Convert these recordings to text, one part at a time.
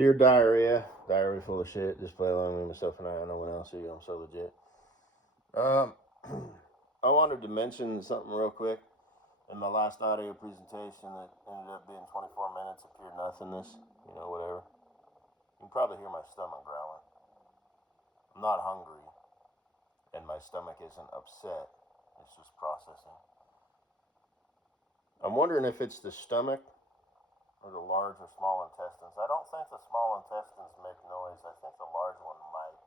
Dear diarrhea, diarrhea full of shit. Just play along with myself and I. No one else here. I'm so legit. Um, I wanted to mention something real quick. In my last audio presentation, that ended up being 24 minutes of pure nothingness. Whatever. You can probably hear my stomach growling. I'm not hungry, and my stomach isn't upset. It's just processing. I'm wondering if it's the stomach or the large or small intestines. I don't think the small intestines make noise. I think the large one might.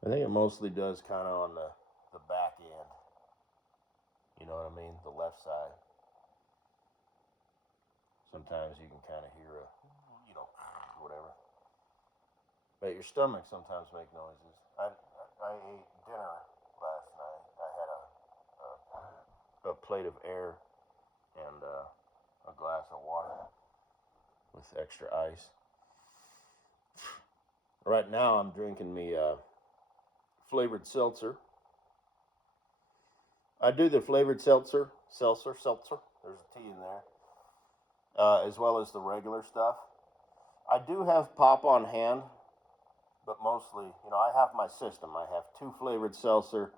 I think it mostly does kind of on the back end. You know what I mean? The left side. Sometimes you can kind of hear whatever. But your stomach sometimes make noises. I ate dinner last night. I had a plate of air and a glass of water with extra ice. Right now I'm drinking me flavored seltzer. I do the flavored seltzer. There's a T in there. As well as the regular stuff. I do have pop on hand, but mostly, I have my system. I have 2 flavored seltzer,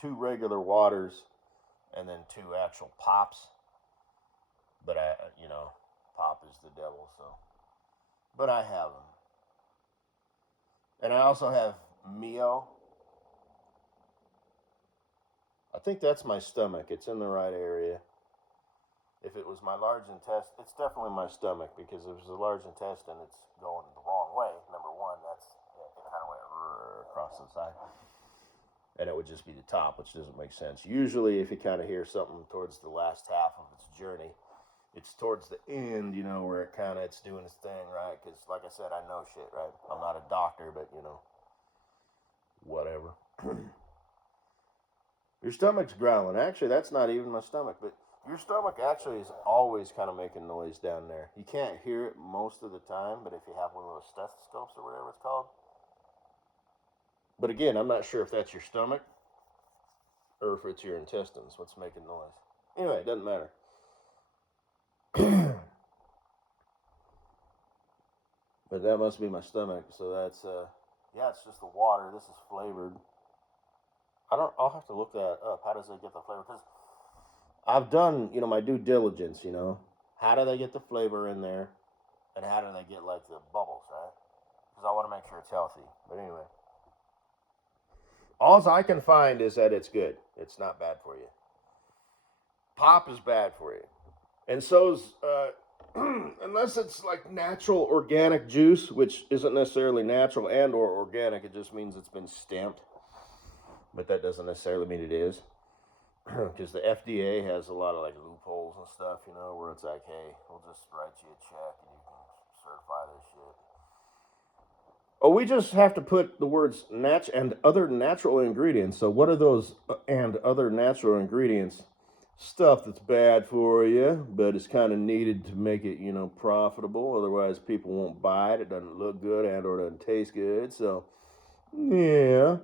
2 regular waters, and then 2 actual pops. But pop is the devil, so. But I have them. And I also have Mio. I think that's my stomach. It's in the right area. If it was my large intestine, it's definitely my stomach, because if it's a large intestine, it's going the wrong way. Number one, it kind of went across the side. And it would just be the top, which doesn't make sense. Usually, if you kind of hear something towards the last half of its journey, it's towards the end, where it's doing its thing, right? Because, like I said, I know shit, right? I'm not a doctor, but, whatever. Your stomach's growling. Actually, that's not even my stomach, but your stomach actually is always kind of making noise down there. You can't hear it most of the time, but if you have one of those stethoscopes or whatever it's called. But again, I'm not sure if that's your stomach or if it's your intestines what's making noise. Anyway, it doesn't matter. But that must be my stomach. So that's it's just the water. This is flavored. I'll have to look that up. How does it get the flavor? Because I've done, my due diligence, How do they get the flavor in there? And how do they get, like, the bubbles, right? Because I want to make sure it's healthy. But anyway. All I can find is that it's good. It's not bad for you. Pop is bad for you. And so's, unless it's, like, natural organic juice, which isn't necessarily natural and or organic. It just means it's been stamped. But that doesn't necessarily mean it is. Because the FDA has a lot of like loopholes and stuff, where it's like, hey, we'll just write you a check and you can certify this shit. Oh, we just have to put the words and other natural ingredients. So what are those and other natural ingredients? Stuff that's bad for you, but it's kind of needed to make it, profitable. Otherwise, people won't buy it. It doesn't look good and or doesn't taste good. So, yeah.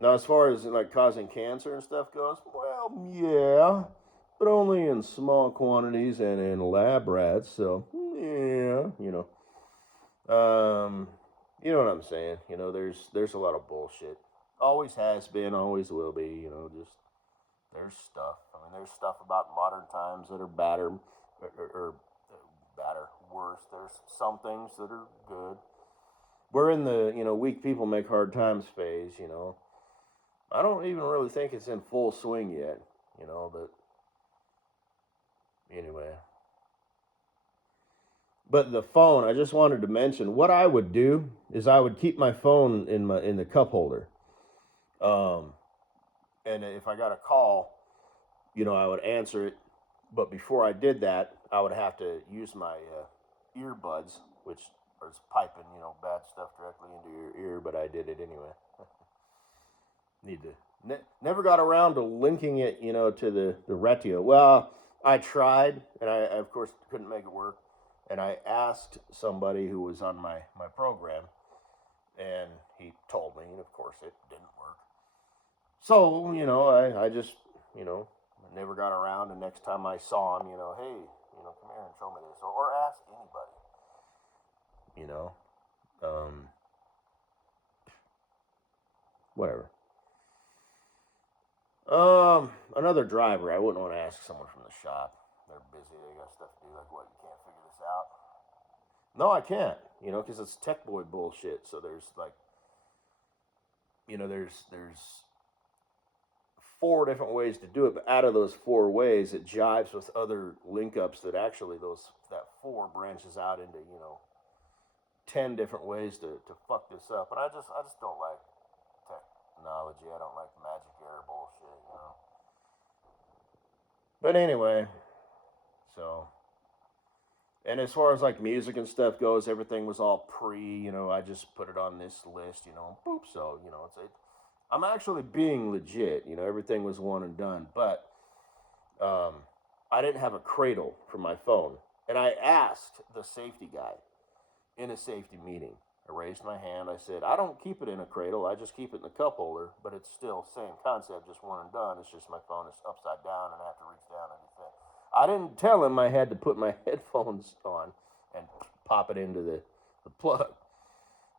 Now, as far as like causing cancer and stuff goes, well, yeah, but only in small quantities and in lab rats. So, yeah, you know what I'm saying. There's a lot of bullshit. Always has been, always will be. Just there's stuff. I mean, there's stuff about modern times that are better, or better, worse. There's some things that are good. We're in the weak people make hard times phase. I don't even really think it's in full swing yet, but anyway. But the phone, I just wanted to mention what I would do is I would keep my phone in the cup holder. And if I got a call, I would answer it, but before I did that, I would have to use my earbuds, which is piping, bad stuff directly into your ear, but I did it anyway. Need to never got around to linking it, to the Retio. Well, I tried, and I of course couldn't make it work. And I asked somebody who was on my program, and he told me, and of course it didn't work. So, I just, never got around. And next time I saw him, hey, come here and show me this, or ask anybody, whatever. Another driver. I wouldn't want to ask someone from the shop. They're busy. They got stuff to do. Like, what? You can't figure this out? No, I can't. Because it's tech boy bullshit. So there's like, there's 4 different ways to do it, but out of those 4 ways, it jives with other link ups that actually that 4 branches out into 10 different ways to fuck this up. And I just don't like technology. I don't like magic error bullshit. But anyway, so, and as far as like music and stuff goes, everything was all I just put it on this list, boop. So, I'm actually being legit, everything was one and done, but I didn't have a cradle for my phone. And I asked the safety guy in a safety meeting. I raised my hand. I said, I don't keep it in a cradle. I just keep it in the cup holder, but it's still same concept, just one and done. It's just my phone is upside down and I have to reach down and everything. I didn't tell him I had to put my headphones on and pop it into the plug.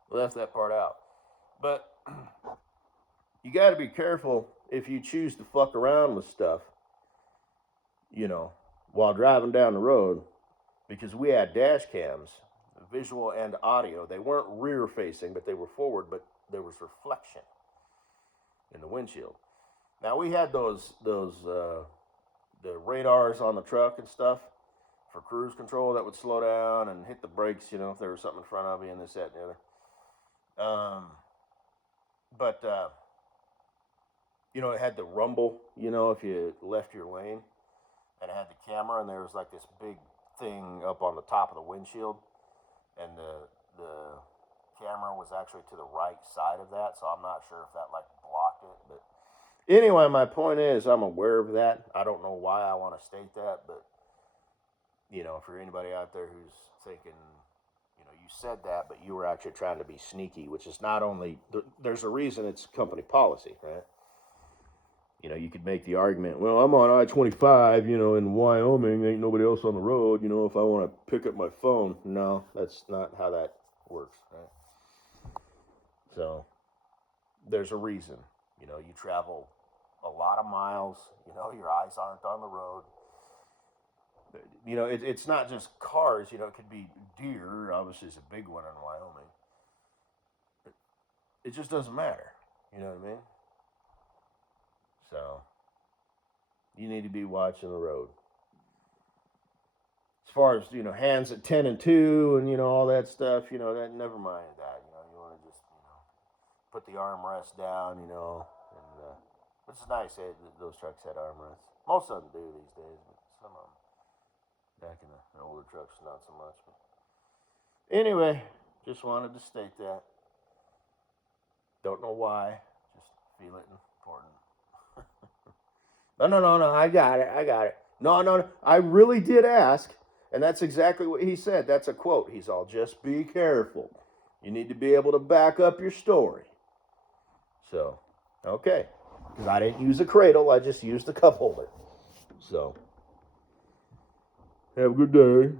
Left that part out. But you got to be careful if you choose to fuck around with stuff, while driving down the road, because we had dash cams, visual and audio. They weren't rear facing, but they were forward, but there was reflection in the windshield. Now we had those the radars on the truck and stuff for cruise control that would slow down and hit the brakes, if there was something in front of you and this, that, and the other. But it had the rumble, if you left your lane, and it had the camera, and there was like this big thing up on the top of the windshield, and the camera was actually to the right side of that, so I'm not sure if that like blocked it. But anyway, my point is, I'm aware of that. I don't know why I want to state that, but for anybody out there who's thinking, you said that, but you were actually trying to be sneaky, which is not only, there's a reason it's company policy, right? You could make the argument, well, I'm on I-25, in Wyoming, ain't nobody else on the road, if I want to pick up my phone. No, that's not how that works, right? So, there's a reason. You travel a lot of miles, your eyes aren't on the road. It's not just cars, it could be deer, obviously it's a big one in Wyoming. But it just doesn't matter, you know what I mean? So, you need to be watching the road. As far as, hands at 10 and 2 and, all that stuff, that, never mind that. You want to just, put the armrest down, and it's nice that those trucks had armrests. Most of them do these days, but some of them, back in the older trucks, not so much. But anyway, just wanted to state that. Don't know why, just feel it important. No, I got it. No, I really did ask, and that's exactly what he said. That's a quote. He's all, just be careful. You need to be able to back up your story. So, okay. Because I didn't use a cradle, I just used a cup holder. So, have a good day.